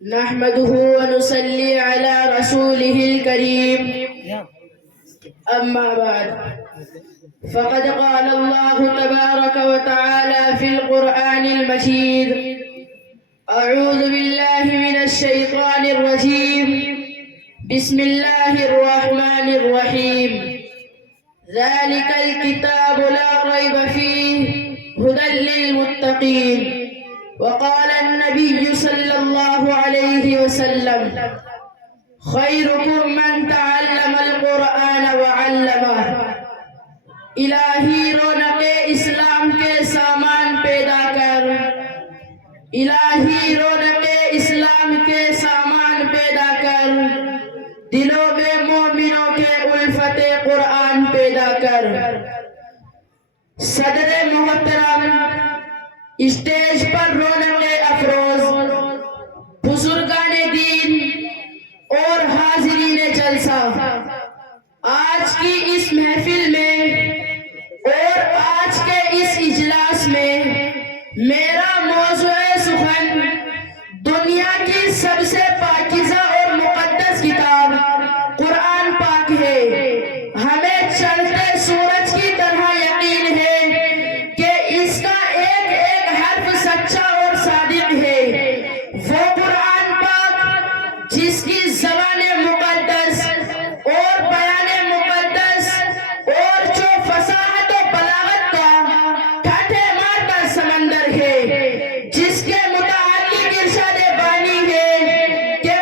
نحمده ونصلي على رسوله الكريم أما بعد فقد قال الله تبارك وتعالى في القرآن المجيد أعوذ بالله من الشيطان الرجيم بسم الله الرحمن الرحيم ذلك الكتاب لا ريب فيه هدى للمتقين وقال النبي صلى الله عليه وسلم خيركم من تعلم القرآن وعلمه الہی رونق اسلام کے سامان پیدا کر الہی رونق اسلام کے سامان پیدا کر دلوں میں مومنوں کے الفت قرآن پیدا کر صدر محترم اسٹیج پر رونق افروز بزرگان دین اور حاضرین جلسہ آج کی اس محفل میں اور آج کے اس اجلاس میں میرا موضوع سخن دنیا کی سب سے پاکیزہ اور مقدس کتاب قرآن پاک ہے ہمیں چلتے سورج کی طرح یقین ہے کہ اس کا ایک ایک حرف سچا اور صادق ہے وہ قرآن پاک جس کی زبان مقدس اور بیان مقدس اور جو فصاحت و بلاغت کا ٹھٹھے مارتا سمندر ہے جس کے متعلق ارشاد بانی ہے کہ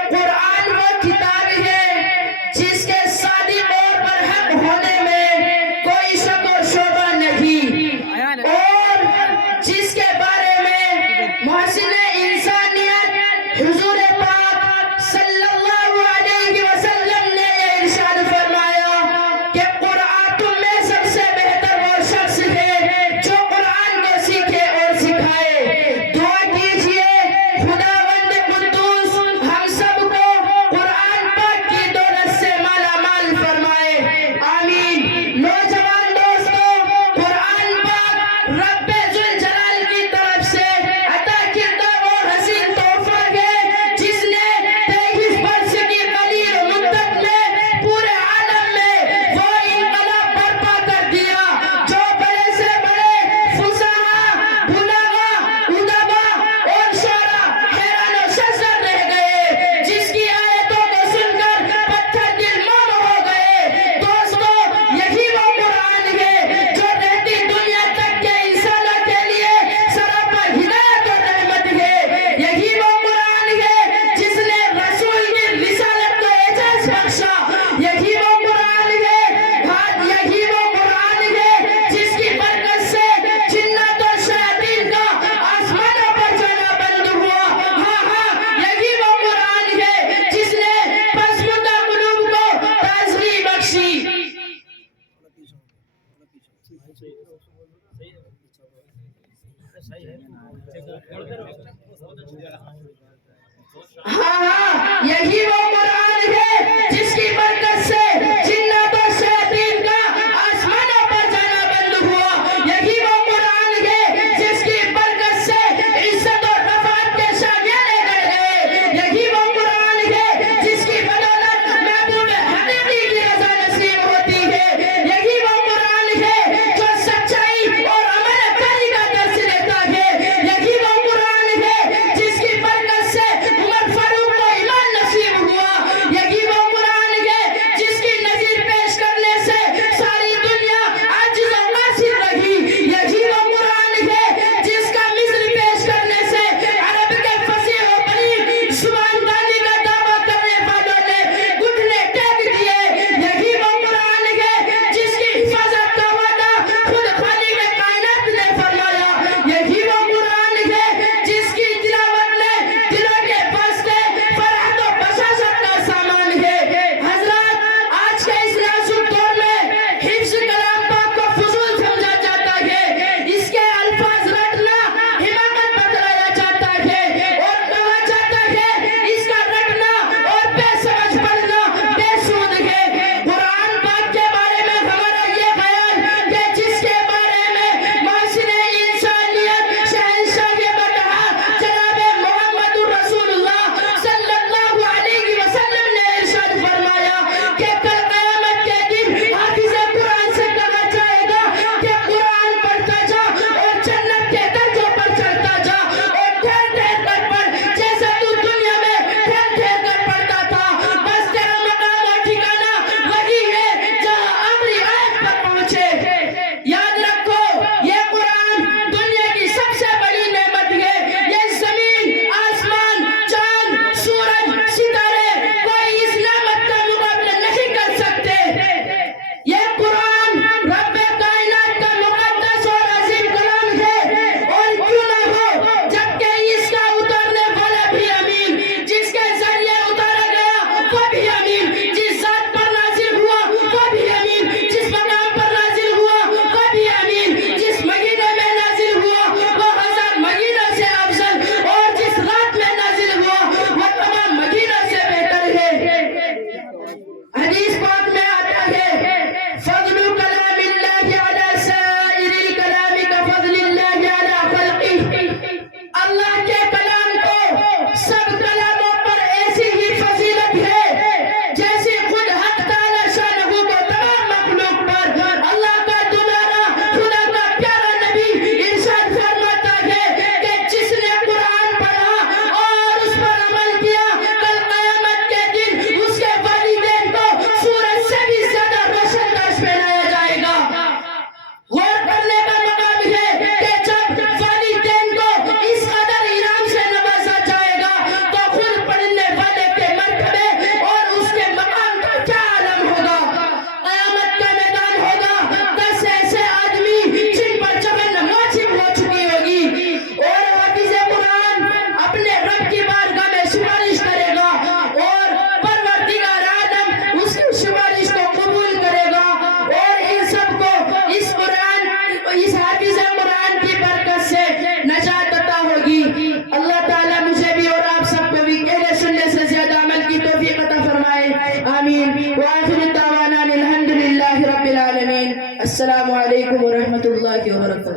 السلام علیکم ورحمۃ اللہ وبرکاتہ.